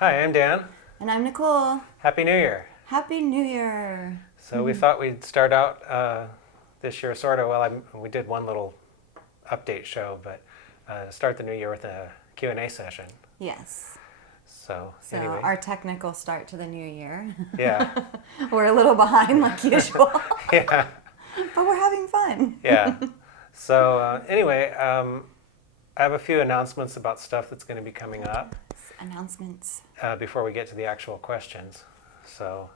Hi, I'm Dan. And I'm Nicole. Happy New Year. Happy New Year. So we thought we'd start out this year sort of, we did one little update show, but start the new year with a Q&A session. Yes. So So anyway, our technical start to the new year. yeah, We're a little behind like usual, yeah, but we're having fun. yeah. So anyway, I have a few announcements about stuff that's going to be coming up Announcements. before we get to the actual questions. So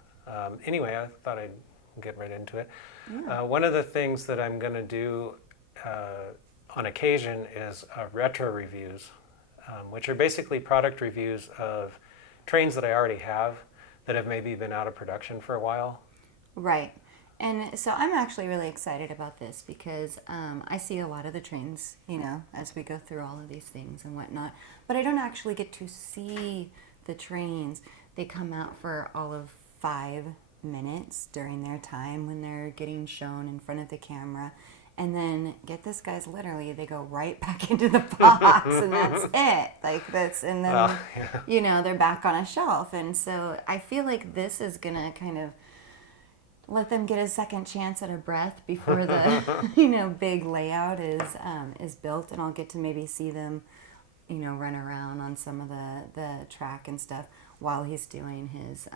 anyway, I thought I'd get right into it. Yeah. One of the things that I'm going to do on occasion is retro reviews, which are basically product reviews of trains that I already have that have maybe been out of production for a while. Right. And so I'm actually really excited about this because I see a lot of the trains, as we go through all of these things and whatnot, but I don't actually get to see the trains. They come out for all of 5 minutes during their time when they're getting shown in front of the camera. And then get this, guys, literally they go right back into the box and that's it. And then, Yeah. they're back on a shelf. And so I feel like this is going to kind of let them get a second chance at a breath before the, big layout is built. And I'll get to maybe see them, run around on some of the track and stuff while he's doing his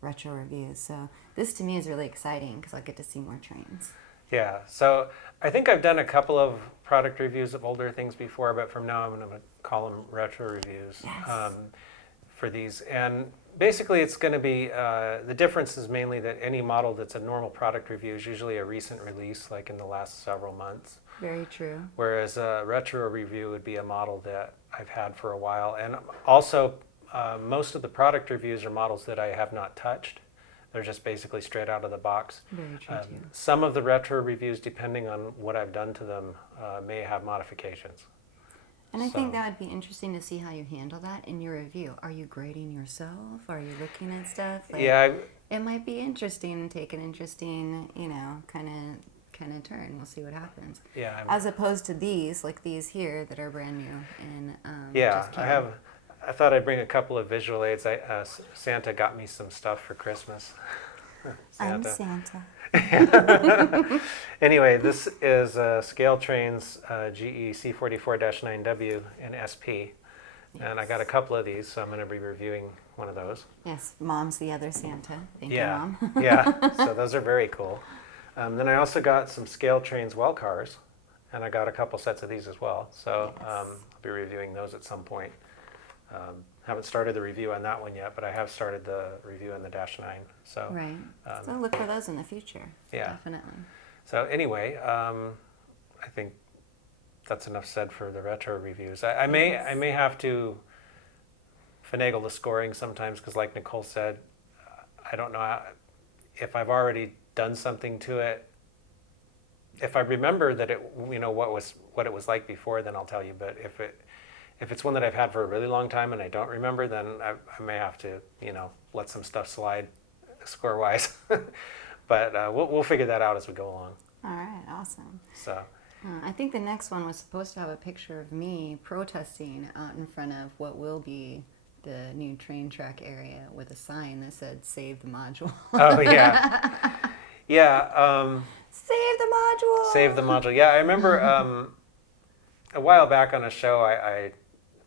retro reviews. So this to me is really exciting because I'll get to see more trains. Yeah, so I think I've done a couple of product reviews of older things before, but from now I'm going to call them retro reviews. Yes. For these. And basically it's going to be, the difference is mainly that any model that's a normal product review is usually a recent release, like in the last several months. Very true. Whereas a retro review would be a model that I've had for a while. And also, most of the product reviews are models that I have not touched. They're just basically straight out of the box. Very true too. Some of the retro reviews, depending on what I've done to them, may have modifications. And I think that would be interesting to see how you handle that in your review. Are you grading yourself? Are you looking at stuff? Yeah. It might be interesting and take an interesting, kind of turn. We'll see what happens. Yeah. As opposed to these here that are brand new and Yeah, just I thought I'd bring a couple of visual aids. Santa got me some stuff for Christmas. I'm Santa. Anyway, this is Scale Trains GE C44-9W in SP. Yes. And I got a couple of these, so I'm going to be reviewing one of those. Yes, Mom's the other Santa. Thank you, Yeah, Mom. yeah, so those are very cool. Then I also got some Scale Trains well cars, and I got a couple sets of these as well. So Yes. I'll be reviewing those at some point. Haven't started the review on that one yet, but I have started the review on the Dash 9. So Right. So look for those in the future. Yeah. Definitely. So anyway, I think that's enough said for the retro reviews. I may have to finagle the scoring sometimes because, like Nicole said, I don't know if I've already done something to it. If I remember that what it was like before, then I'll tell you. But if it's one that I've had for a really long time and I don't remember, then I may have to let some stuff slide score wise. But we'll figure that out as we go along. All right. Awesome. So. I think the next one was supposed to have a picture of me protesting out in front of what will be the new train track area with a sign that said "Save the module." Oh yeah, yeah. Save the module. Save the module. Yeah, I remember a while back on a show I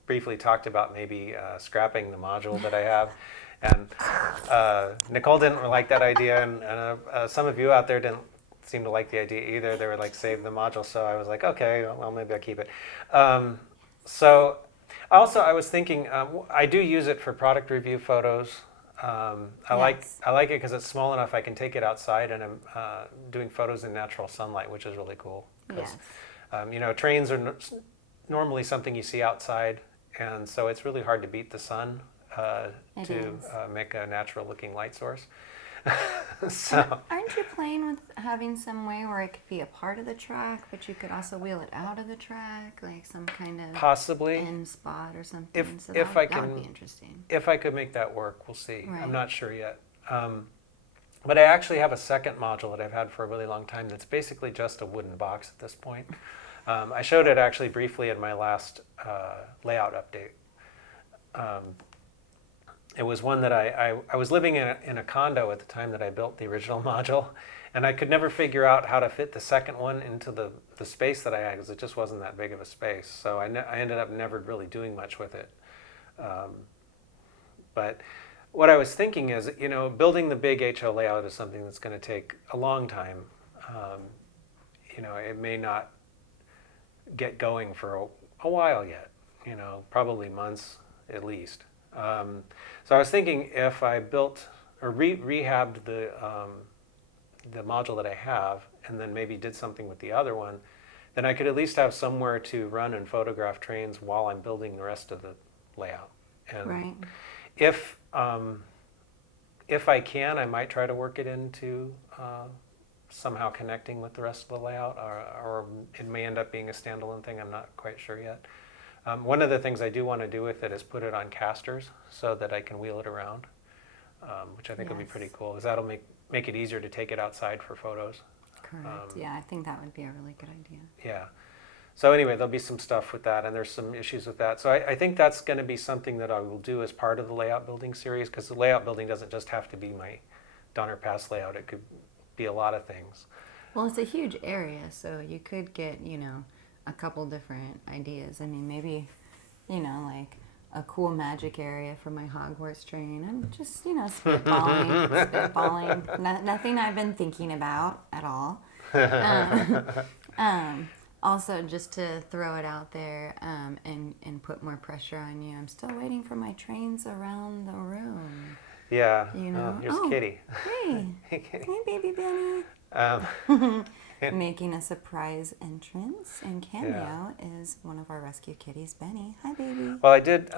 briefly talked about maybe scrapping the module that I have, and Nicole didn't like that idea, and some of you out there didn't seem to like the idea either. They were like, save the module. So I was like, okay, well, maybe I'll keep it. So also I was thinking, I do use it for product review photos. I like it because it's small enough I can take it outside, and I'm doing photos in natural sunlight, which is really cool. Because, trains are normally something you see outside, and so it's really hard to beat the sun to make a natural looking light source. So aren't you playing with having some way where it could be a part of the track, but you could also wheel it out of the track, like some kind of possibly end spot or something? If That would be interesting. If I could make that work, we'll see. Right. I'm not sure yet. But I actually have a second module that I've had for a really long time that's basically just a wooden box at this point. I showed it actually briefly in my last layout update. it was one that I was living in a condo at the time that I built the original module, and I could never figure out how to fit the second one into the space that I had because it just wasn't that big of a space. So I ended up never really doing much with it. But what I was thinking is, building the big HO layout is something that's going to take a long time. It may not get going for a while yet, probably months at least. So I was thinking if I built or rehabbed the module that I have and then maybe did something with the other one, then I could at least have somewhere to run and photograph trains while I'm building the rest of the layout. And Right. if I can, I might try to work it into somehow connecting with the rest of the layout, or it may end up being a standalone thing. I'm not quite sure yet. One of the things I do want to do with it is put it on casters so that I can wheel it around, which I think will be pretty Yes. cool because that'll make it easier to take it outside for photos. Correct. Yeah, I think that would be a really good idea. Yeah. So anyway, there'll be some stuff with that, and there's some issues with that. So I think that's going to be something that I will do as part of the layout building series, because the layout building doesn't just have to be my Donner Pass layout. It could be a lot of things. Well, it's a huge area, so you could get, a couple different ideas. I mean, maybe, like a cool magic area for my Hogwarts train. I'm just, spitballing. Nothing I've been thinking about at all. Also, just to throw it out there and put more pressure on you, I'm still waiting for my trains around the room. Yeah. Here's Oh, Kitty. Hey, Hey, Kitty. hey, baby Benny. Um, Making a surprise entrance and cameo is one of our rescue kitties, Benny. Hi, baby. well, I did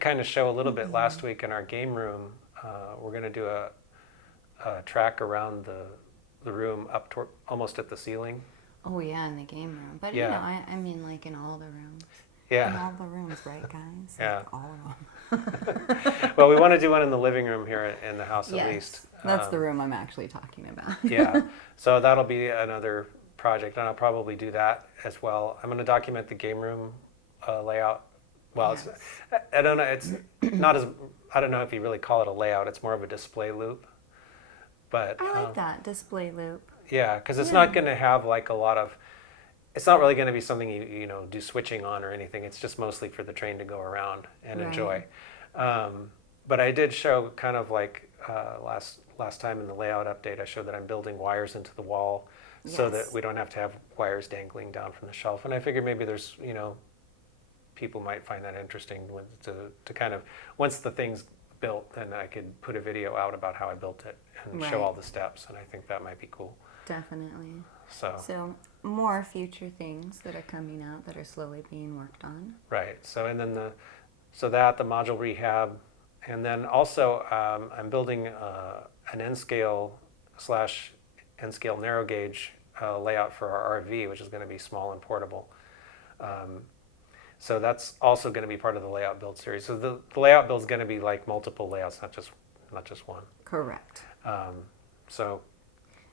kind of show a little bit last week in our game room. We're going to do a track around the room up toward almost at the ceiling. Oh yeah, in the game room. But Yeah. I mean like in all the rooms. Yeah. In all the rooms, right, guys? Yeah. Like, all of them. Well, we want to do one in the living room here in the house Yes, at least. that's the room I'm actually talking about. Yeah. So that'll be another project, and I'll probably do that as well. I'm going to document the game room layout. Well, Yes. I don't know. It's not as, I don't know if you really call it a layout. It's more of a display loop. But I like that display loop. yeah, because it's Yeah. not going to have like a lot of. It's not really going to be something you do switching on or anything. It's just mostly for the train to go around and Right. enjoy. But I did show kind of like last time in the layout update, I showed that I'm building wires into the wall so that Yes. we don't have to have wires dangling down from the shelf. And I figured maybe there's people might find that interesting to kind of, once the thing's built, then I could put a video out about how I built it and show Right. all the steps. And I think that might be cool. Definitely. So. So more future things that are coming out that are slowly being worked on. Right. So and then the module rehab, and then also I'm building an N scale / N scale narrow gauge layout for our RV, which is going to be small and portable. So that's also going to be part of the layout build series. So the layout build is going to be like multiple layouts, not just one. Correct. So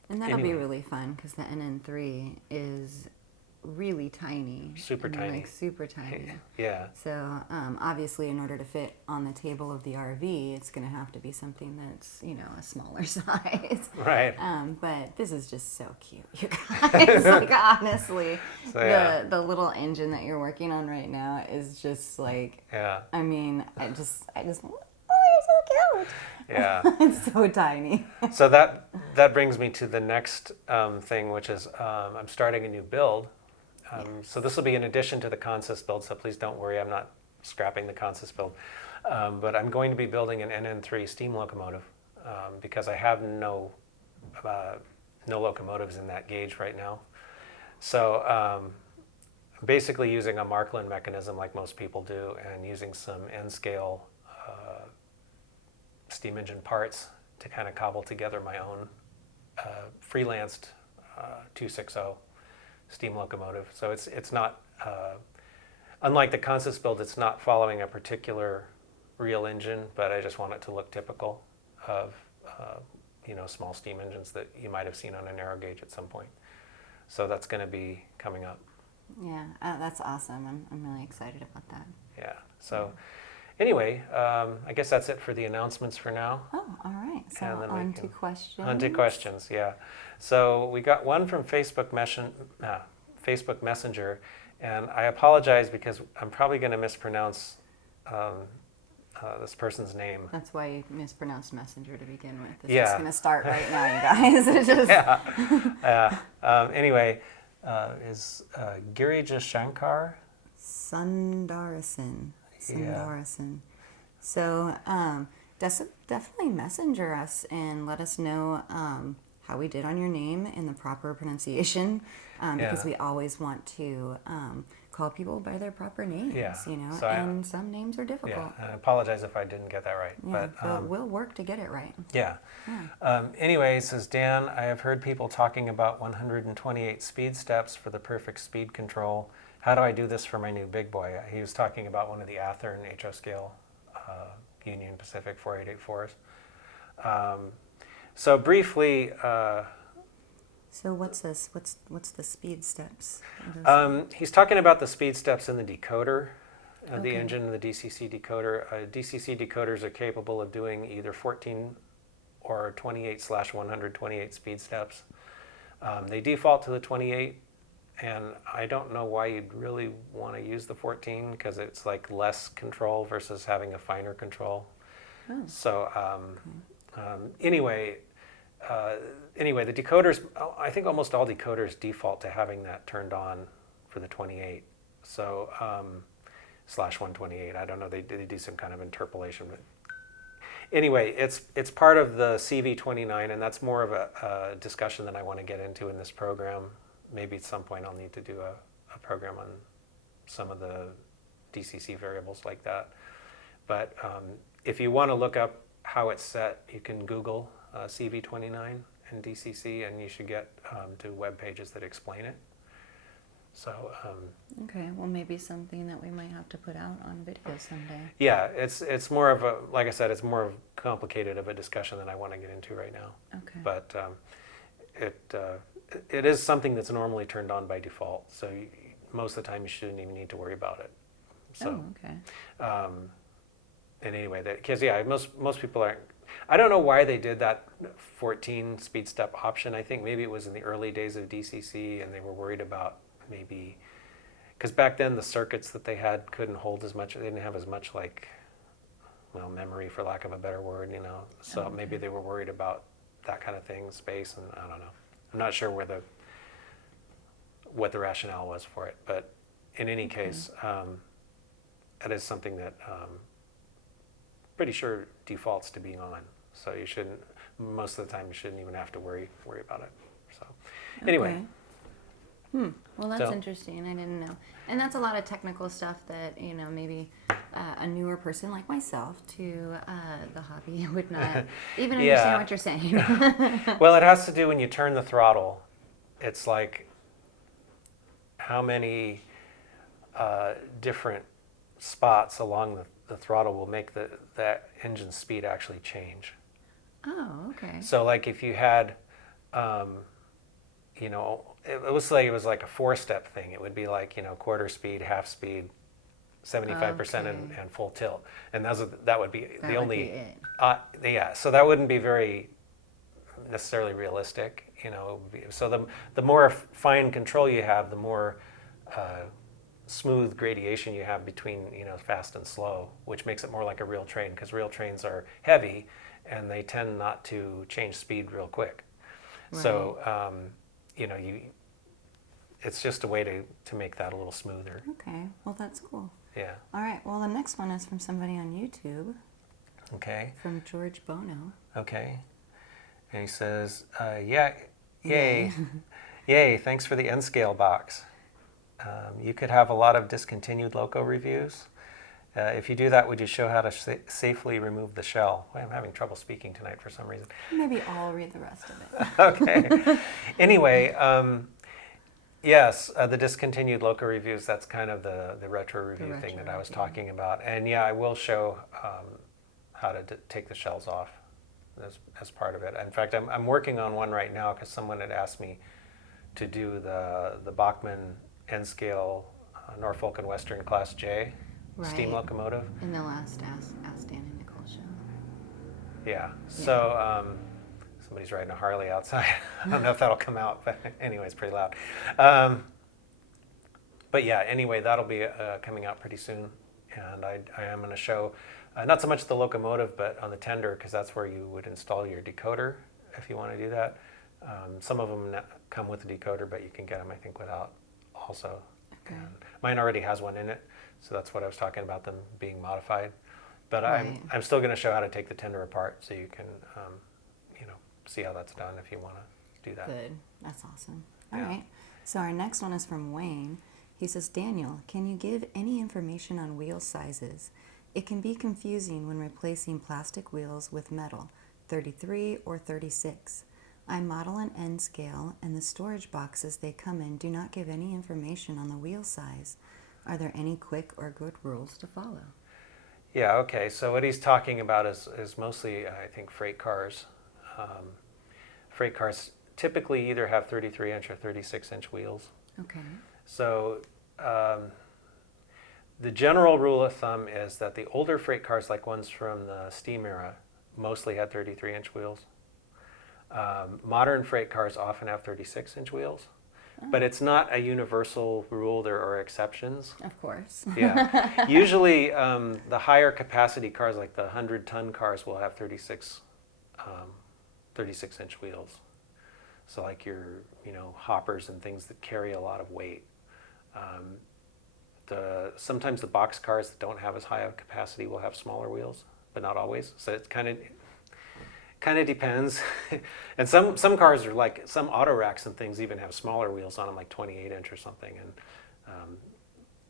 And that'll be Anyway. really fun because the NN3 is really tiny. Super I mean, tiny. Like super tiny. yeah, So obviously, in order to fit on the table of the RV, it's going to have to be something that's a smaller size. right. But this is just so cute, you guys. Like honestly, So, yeah. the little engine that you're working on right now is just like. Yeah, I mean, I just. Oh, you're so cute. yeah. It's so tiny. So that brings me to the next thing, which is I'm starting a new build. So this will be in addition to the consist build, so please don't worry, I'm not scrapping the consist build. But I'm going to be building an NN3 steam locomotive because I have no locomotives in that gauge right now. So I'm basically using a Markland mechanism like most people do, and using some N-scale steam engine parts to kind of cobble together my own freelanced 260 steam locomotive. So it's not, unlike the consist build, it's not following a particular real engine, but I just want it to look typical of small steam engines that you might have seen on a narrow gauge at some point. So that's going to be coming up. Yeah, that's awesome. I'm really excited about that. Yeah. So, anyway, I guess that's it for the announcements for now. Oh, all right. So And then we on to can- questions. On to questions, yeah. So we got one from Facebook Messenger, and I apologize because I'm probably going to mispronounce this person's name. That's why you mispronounced messenger to begin with. It's Yeah. just going to start right now, you guys. It's just... Anyway, is Girija Shankar? Sundarasan. Yeah. Sundarasan. So definitely messenger us and let us know how we did on your name and the proper pronunciation, because we always want to call people by their proper names, you know, So and some names are difficult. Yeah, I apologize if I didn't get that right. Yeah, but we'll work to get it right. Yeah. Anyway, says Dan, I have heard people talking about 128 speed steps for the perfect speed control. How do I do this for my new big boy? He was talking about one of the Athearn HO scale Union Pacific 4884s. So briefly, So what's this? What's the speed steps? he's talking about the speed steps in the decoder, the Okay. engine and the DCC decoder. DCC decoders are capable of doing either 14 or 28/128 speed steps. They default to the 28, and I don't know why you'd really want to use the 14 because it's like less control versus having a finer control. Oh. So anyway, the decoders, I think almost all decoders default to having that turned on for the 28. So /128. I don't know. They do some kind of interpolation, but anyway, it's part of the CV29, and that's more of a discussion that I want to get into in this program. Maybe at some point I'll need to do a program on some of the DCC variables like that. But if you want to look up how it's set, you can Google CV29 and DCC, and you should get to web pages that explain it. So Okay, well maybe something that we might have to put out on video someday. yeah, it's more of a, like I said, it's more complicated of a discussion than I want to get into right now. Okay. But it is something that's normally turned on by default, so most of the time you shouldn't even need to worry about it. So, oh, okay. and anyway, because most people aren't. I don't know why they did that 14 speed step option. I think maybe it was in the early days of DCC, and they were worried about maybe because back then the circuits that they had couldn't hold as much. They didn't have as much memory, for lack of a better word, you know. So okay. maybe they were worried about that kind of thing, space, and I don't know. I'm not sure what the rationale was for it, but in any case, it is something that pretty sure defaults to being on. So you shouldn't. Most of the time, you shouldn't even have to worry about it. So anyway. Okay. Well, that's So- interesting. I didn't know. And that's a lot of technical stuff that, you know, maybe a newer person like myself to the hobby would not even Yeah. understand what you're saying. Well, it has to do when you turn the throttle. It's like how many different spots along the throttle will make that engine speed actually change. Oh, okay. So like if you had, you know, it was like a 4-step thing. It would be like, you know, quarter speed, half speed, 75% Okay. and full tilt. And that would be That the would only, be it. yeah, so that wouldn't be very necessarily realistic, you know. So the more fine control you have, the more smooth gradation you have between, you know, fast and slow, which makes it more like a real train, because real trains are heavy and they tend not to change speed real quick. Right. So, you know, it's just a way to make that a little smoother. Okay. Well, that's cool. Yeah. All right. Well, the next one is from somebody on YouTube, Okay. from George Bono. Okay. And he says, yeah, yay, yay, thanks for the N-scale box. You could have a lot of discontinued loco reviews. If you do that, would you show how to safely remove the shell? Well, I'm having trouble speaking tonight for some reason. Maybe I'll read the rest of it. Okay. Anyway, yes, the discontinued loco reviews, that's kind of the retro review thing that I was talking about. And yeah, I will show how to take the shells off as part of it. In fact, I'm working on one right now because someone had asked me to do the Bachmann N-scale Norfolk and Western Class J steam Right. locomotive. In the last Ask Dan and Nichole show. Yeah. So somebody's riding a Harley outside. I don't know if that'll come out, but anyway, it's pretty loud. Um, but yeah, anyway, that'll be coming out pretty soon, and I am going to show not so much the locomotive, but on the tender, because that's where you would install your decoder if you want to do that. Some of them come with a decoder, but you can get them, I think, without also. Okay. And mine already has one in it, so that's what I was talking about, them being modified. But Right. I'm still going to show how to take the tender apart, so you can see how that's done if you want to do that. Good. That's awesome. All Yeah. right. So our next one is from Wayne. He says, Daniel, can you give any information on wheel sizes? It can be confusing when replacing plastic wheels with metal, 33 or 36. I model an N scale, and the storage boxes they come in do not give any information on the wheel size. Are there any quick or good rules to follow? Yeah, okay. So what he's talking about is mostly, I think, freight cars. Freight cars typically either have 33-inch or 36-inch wheels. Okay. So the general rule of thumb is that the older freight cars, like ones from the steam era, mostly had 33-inch wheels. Modern freight cars often have 36-inch wheels. But it's not a universal rule. There are exceptions. Of course. Yeah. Usually the higher capacity cars, like the 100-ton cars, will have 36-inch wheels. So like your hoppers and things that carry a lot of weight. Sometimes the box cars that don't have as high a capacity will have smaller wheels, but not always. So it's kind of depends. And some cars are like, some auto racks and things even have smaller wheels on them, like 28-inch or something. And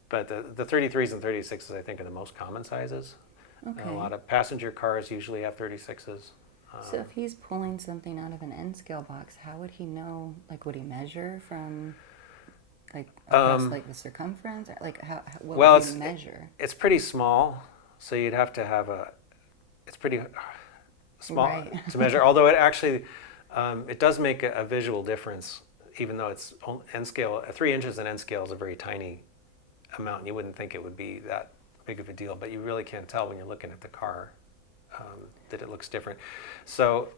but the 33s and 36s, I think, are the most common sizes. Okay. A lot of passenger cars usually have 36s. So if he's pulling something out of an N scale box, how would he know? Like, would he measure from, like, across like the circumference? Like, what would he measure? It's pretty small, so you'd have to have it's pretty small Right. to measure. Although it actually, it does make a visual difference, even though it's N scale. 3 inches in N scale is a very tiny amount, and you wouldn't think it would be that big of a deal, but you really can tell when you're looking at the car that it looks different. So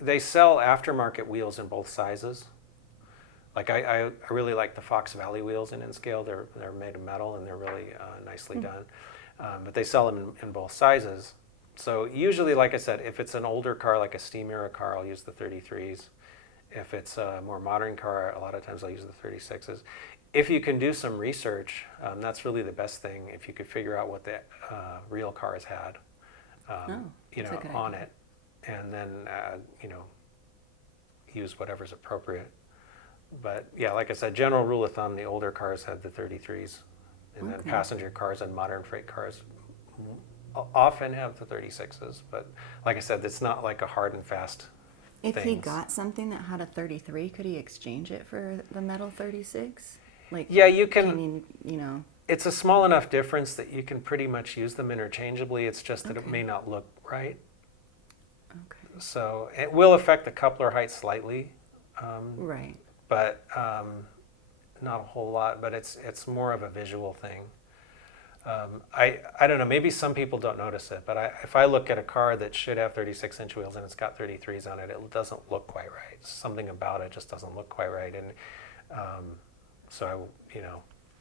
they sell aftermarket wheels in both sizes. Like I really like the Fox Valley wheels in N-scale. They're made of metal and they're really nicely done. But they sell them in both sizes. So usually, like I said, if it's an older car, like a steam era car, I'll use the 33s. If it's a more modern car, a lot of times I'll use the 36s. If you can do some research, that's really the best thing. If you could figure out what the real cars had, That's a good on idea. it, and then use whatever's appropriate. But yeah, like I said, general rule of thumb: the older cars had the 33s, and then Okay. passenger cars and modern freight cars often have the 36s. But like I said, it's not like a hard and fast. If he things. got something that had a 33, could he exchange it for the metal 36? Like, Yeah, you can. he, It's a small enough difference that you can pretty much use them interchangeably. It's just that it Okay. may not look right. Okay. So it will affect the coupler height slightly, Right. but not a whole lot. But it's more of a visual thing. I don't know. Maybe some people don't notice it, but if I look at a car that should have 36-inch wheels and it's got 33s on it, it doesn't look quite right. Something about it just doesn't look quite right, and so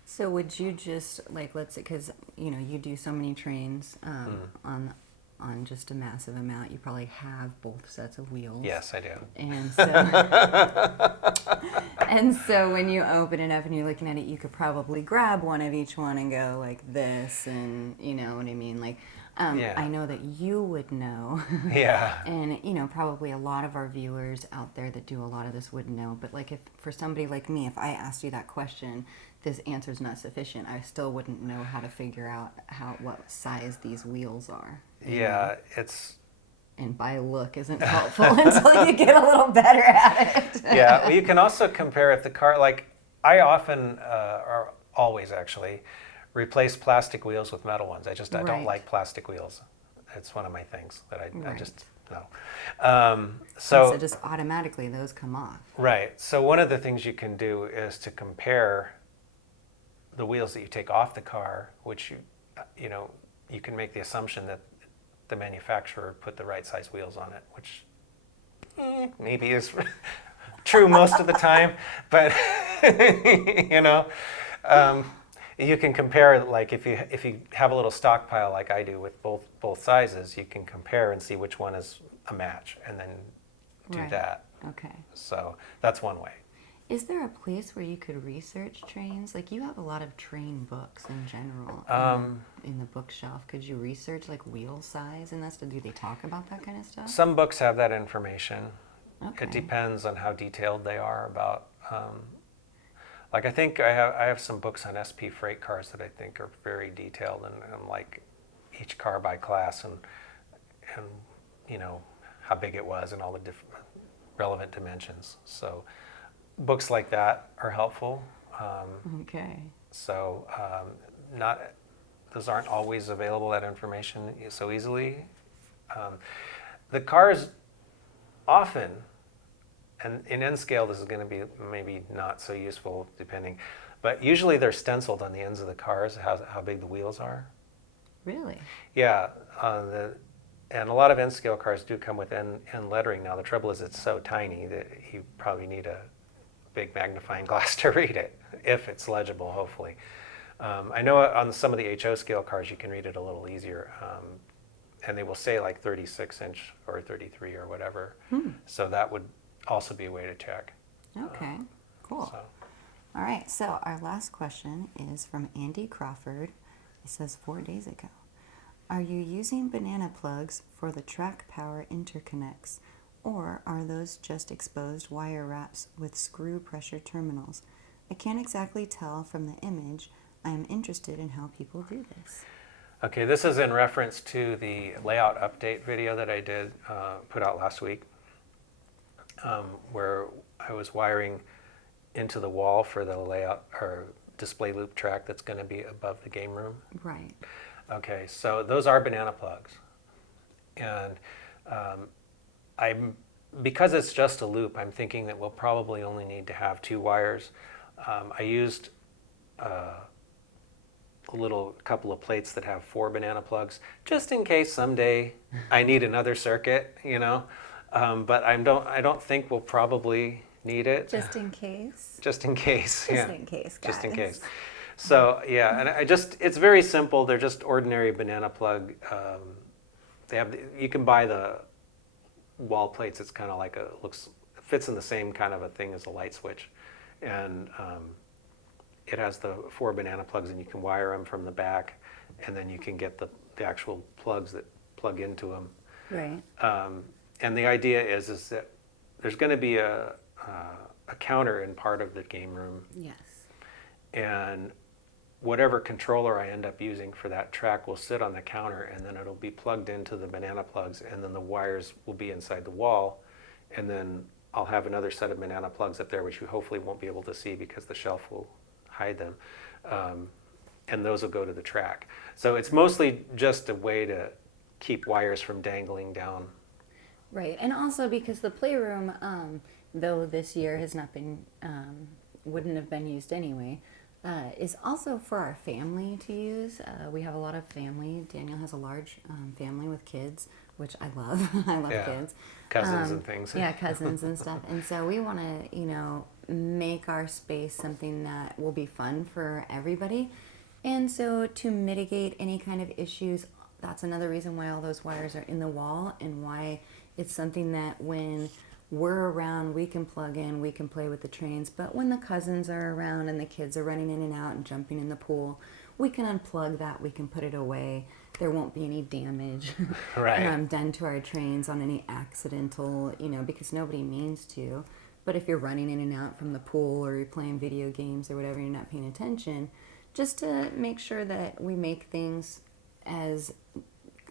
So would you just, like, let's say, because, you do so many trains on just a massive amount, you probably have both sets of wheels. Yes, I do. And so, and so when you open it up and you're looking at it, you could probably grab one of each one and go like this, and you know what I mean? Like, Yeah. I know that you would know. Yeah. And, probably a lot of our viewers out there that do a lot of this would know. But, like, if for somebody like me, if I asked you that question, this answer is not sufficient, I still wouldn't know how to figure out what size these wheels are. Yeah, it's And by look isn't helpful until you get a little better at it. yeah. Well, you can also compare if the car, like I often or always actually replace plastic wheels with metal ones. I don't Right. like plastic wheels. It's one of my things that I Right. just no. So just automatically those come off. Right. So one of the things you can do is to compare the wheels that you take off the car, which you can make the assumption that the manufacturer put the right size wheels on it, which maybe is true most of the time, but you can compare, like if you have a little stockpile like I do with both sizes, you can compare and see which one is a match, and then do Right. that. Okay. So that's one way. Is there a place where you could research trains? Like you have a lot of train books in general in the bookshelf. Could you research like wheel size and that stuff? Do they talk about that kind of stuff? Some books have that information. Okay. It depends on how detailed they are about. Like I think I have some books on SP freight cars that I think are very detailed and like each car by class and how big it was and all the different relevant dimensions. So books like that are helpful. Okay. So not those aren't always available, that information so easily. The cars often, and in N scale this is going to be maybe not so useful depending, but usually they're stenciled on the ends of the cars how big the wheels are. Really? Yeah, and a lot of N scale cars do come with N lettering. Now the trouble is it's so tiny that you probably need a big magnifying glass to read it, if it's legible, hopefully. I know on some of the HO scale cars you can read it a little easier, and they will say like 36 inch or 33 or whatever. So that would also be a way to check. Okay. Cool. So. All right. So our last question is from Andy Crawford. He says 4 days ago, are you using banana plugs for the track power interconnects, or are those just exposed wire wraps with screw pressure terminals? I can't exactly tell from the image. I am interested in how people do this. Okay, this is in reference to the layout update video that I did put out last week, where I was wiring into the wall for the layout or display loop track that's going to be above the game room. Right. Okay, so those are banana plugs, and because it's just a loop, I'm thinking that we'll probably only need to have 2 wires. I used a couple of plates that have 4 banana plugs, just in case someday I need another circuit, But I don't think we'll probably need it. Just in case. Just in case. Just yeah. in case, guys. Just in case. So yeah, and it's very simple. They're just ordinary banana plug. You can buy the wall plates. It's kind of like fits in the same kind of a thing as a light switch, and it has the 4 banana plugs, and you can wire them from the back, and then you can get the actual plugs that plug into them. Right. And the idea is that there's going to be a counter in part of the game room, Yes. and whatever controller I end up using for that track will sit on the counter, and then it'll be plugged into the banana plugs, and then the wires will be inside the wall, and then I'll have another set of banana plugs up there, which you hopefully won't be able to see because the shelf will hide them, and those will go to the track. So it's mostly just a way to keep wires from dangling down. Right, and also because the playroom, though this year has not been, wouldn't have been used anyway, is also for our family to use. We have a lot of family. Daniel has a large family with kids, which I love. I love kids. Cousins and things. Yeah, cousins and stuff. And so we want to, make our space something that will be fun for everybody. And so to mitigate any kind of issues, that's another reason why all those wires are in the wall, and why it's something that when we're around, we can plug in, we can play with the trains. But when the cousins are around and the kids are running in and out and jumping in the pool, we can unplug that, we can put it away. There won't be any damage Right. done to our trains on any accidental, because nobody means to. But if you're running in and out from the pool, or you're playing video games or whatever, you're not paying attention, just to make sure that we make things as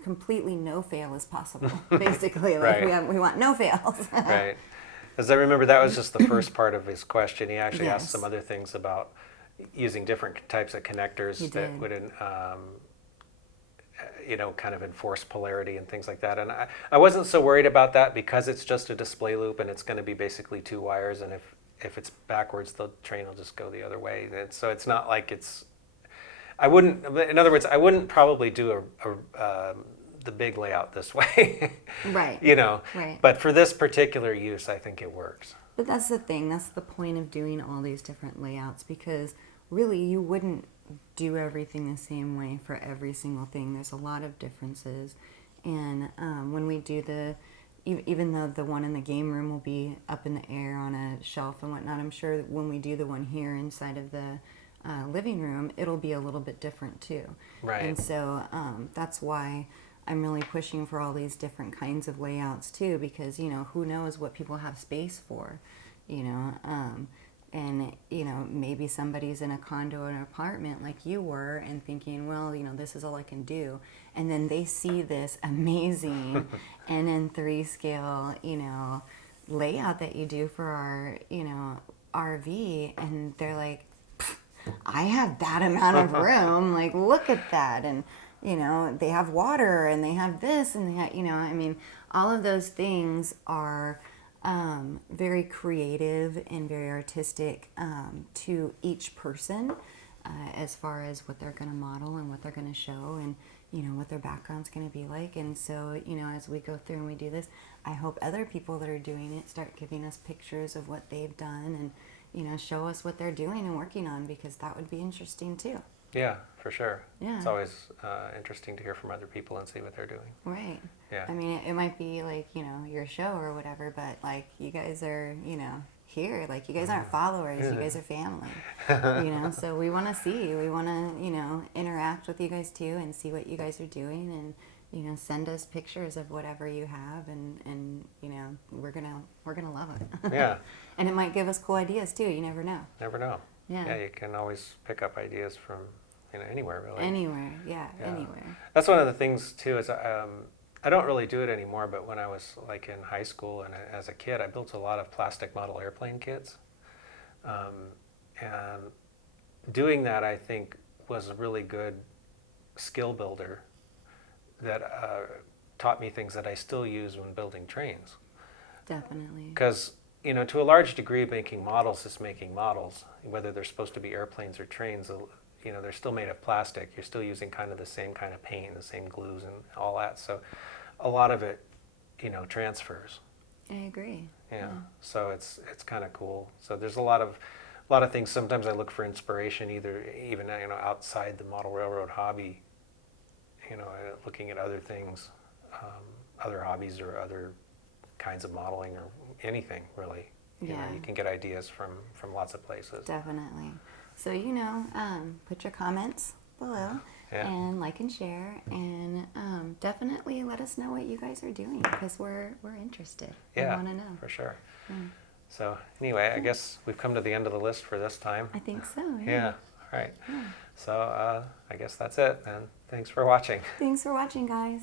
completely no fail as possible, basically. Like Right. we want no fails. Right. As I remember, that was just the first part of his question. He actually asked Yes. some other things about using different types of connectors He that did. would, kind of enforce polarity and things like that. And I wasn't so worried about that because it's just a display loop, and it's going to be basically 2 wires. And if it's backwards, the train will just go the other way. And so it's not like it's I wouldn't. In other words, I wouldn't probably do the big layout this way. Right. You know. Right. But for this particular use, I think it works. But that's the thing. That's the point of doing all these different layouts, because really you wouldn't do everything the same way for every single thing. There's a lot of differences. And when we do even though the one in the game room will be up in the air on a shelf and whatnot, I'm sure that when we do the one here inside of the living room, it'll be a little bit different too. Right. And so that's why I'm really pushing for all these different kinds of layouts too, because, you know, who knows what people have space for, you know. And, you know, maybe somebody's in a condo or an apartment like you were and thinking, well, you know, this is all I can do. And then they see this amazing NN3 scale, you know, layout that you do for our, you know, RV. And they're like, I have that amount of room. Like, look at that. And, you know, they have water and they have this and they have, you know, I mean, all of those things are very creative and very artistic to each person as far as what they're going to model and what they're going to show and, you know, what their background's going to be like. And so, you know, as we go through and we do this, I hope other people that are doing it start giving us pictures of what they've done and, you know, show us what they're doing and working on, because that would be interesting too. Yeah, for sure. Yeah. It's always interesting to hear from other people and see what they're doing. Right. Yeah. I mean, it might be like, you know, your show or whatever, but like you guys are, you know, here. Like you guys aren't followers, you guys are family. You know, so we want to see. We want to, you know, interact with you guys too and see what you guys are doing and, you know, send us pictures of whatever you have and you know, we're gonna love it. Yeah. And it might give us cool ideas too. You never know. Never know. Yeah. Yeah, you can always pick up ideas from, you know, anywhere really. Anywhere, yeah, anywhere. That's one of the things too is I don't really do it anymore, but when I was like in high school and as a kid, I built a lot of plastic model airplane kits. And doing that, I think, was a really good skill builder that taught me things that I still use when building trains. Definitely. Because, you know, to a large degree, making models is making models, whether they're supposed to be airplanes or trains. You know, they're still made of plastic. You're still using kind of the same kind of paint, the same glues and all that. So a lot of it, you know, transfers. I agree. Yeah. So it's kind of cool. So there's a lot of things. Sometimes I look for inspiration, even you know, outside the model railroad hobby. You know, looking at other things, other hobbies or other kinds of modeling or anything really. You know, you can get ideas from lots of places. Definitely. So, you know, put your comments below and like and share, and definitely let us know what you guys are doing, because we're interested. Yeah, we want to know. for sure. So anyway, I guess we've come to the end of the list for this time. I think so. Yeah. All right. So I guess that's it, and thanks for watching. Thanks for watching, guys.